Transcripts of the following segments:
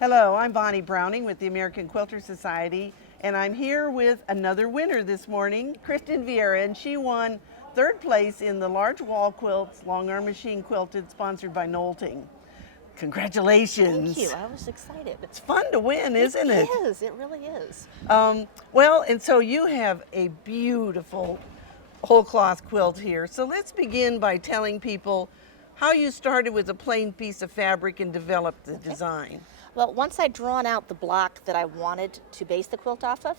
Hello, I'm Bonnie Browning with the American Quilter Society, and I'm here with another winner this morning, Kristin Vierra, and she won third place in the large wall quilts, Longarm machine quilted, sponsored by Knowlting. Congratulations. Thank you. I was excited. It's fun to win, isn't it? It is. It really is. Well, and so you have a beautiful whole cloth quilt here. So let's begin by telling people how you started with a plain piece of fabric and developed the design. Well, once I'd drawn out the block that I wanted to base the quilt off of,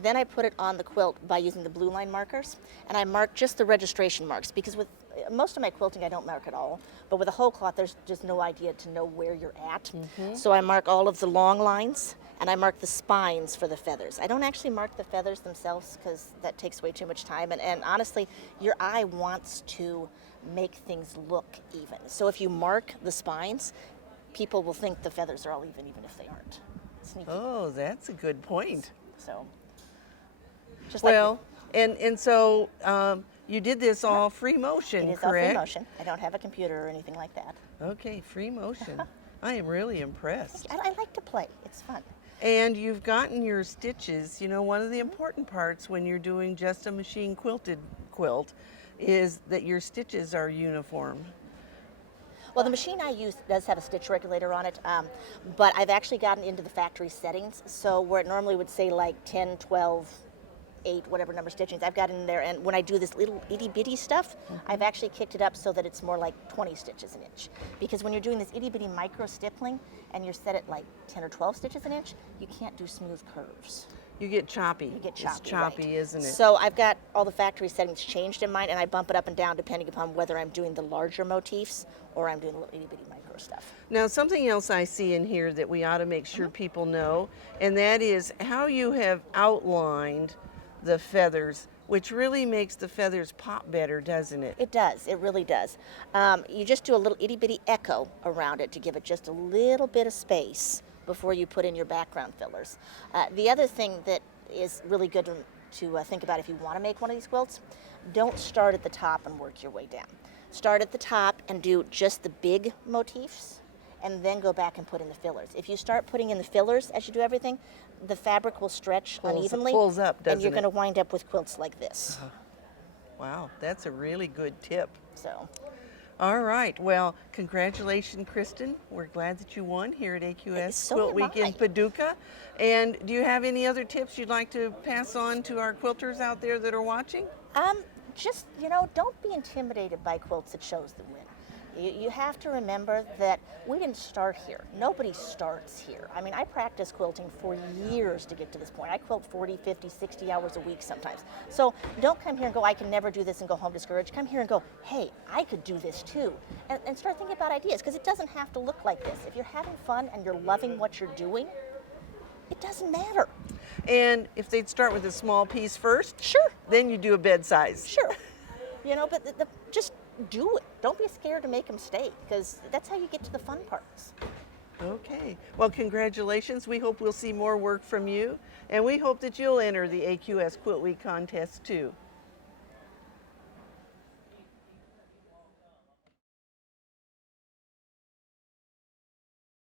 then I put it on the quilt by using the blue line markers, and I marked just the registration marks, because with most of my quilting I don't mark at all, but with a whole cloth there's just no idea to know where you're at. So I mark all of the long lines, and I mark the spines for the feathers. I don't actually mark the feathers themselves because that takes way too much time, and honestly, your eye wants to make things look even. So if you mark the spines, people will think the feathers are all even if they aren't. Sneaky. Oh, that's a good point. So, just Well, and so you did this all free motion, it is all correct? free motion. I don't have a computer or anything like that. Okay, free motion. I am really impressed. I like to play. It's fun. And you've gotten your stitches. You know, one of the important parts when you're doing just a machine quilted quilt is that your stitches are uniform. Well, the machine I use does have a stitch regulator on it, but I've actually gotten into the factory settings, so where it normally would say like 10, 12, 8, whatever number stitchings, I've got in there, and when I do this little itty-bitty stuff, I've actually kicked it up so that it's more like 20 stitches an inch. Because when you're doing this itty-bitty micro stippling, and you're set at like 10 or 12 stitches an inch, you can't do smooth curves. You get choppy. You get choppy, It's choppy, right. isn't it? So I've got all the factory settings changed in mine, and I bump it up and down depending upon whether I'm doing the larger motifs or I'm doing the little itty-bitty micro stuff. Now, something else I see in here that we ought to make sure people know, and that is how you have outlined the feathers, which really makes the feathers pop better, doesn't it? It does. It really does. You just do a little itty-bitty echo around it to give it just a little bit of space before you put in your background fillers. The other thing that is really good to think about if you want to make one of these quilts, don't start at the top and work your way down. Start at the top and do just the big motifs, and then go back and put in the fillers. If you start putting in the fillers as you do everything, the fabric will stretch unevenly, pulls up, doesn't and you're it? going to wind up with quilts like this. Wow, that's a really good tip. So. All right, well, congratulations, Kristin. We're glad that you won here at AQS So Quilt am Week in I. Paducah. And do you have any other tips you'd like to pass on to our quilters out there that are watching? Just, don't be intimidated by quilts at shows that win. You have to remember that we didn't start here. Nobody starts here. I mean, I practiced quilting for years to get to this point. I quilt 40, 50, 60 hours a week sometimes. So don't come here and go, I can never do this, and go home discouraged. Come here and go, hey, I could do this too. And start thinking about ideas, because it doesn't have to look like this. If you're having fun and you're loving what you're doing, it doesn't matter. And if they'd start with a small piece first, Sure. then you do a bed size. Sure. But just do it. Don't be scared to make a mistake, because that's how you get to the fun parts. Okay. Well, congratulations. We hope we'll see more work from you, and we hope that you'll enter the AQS Quilt Week contest too.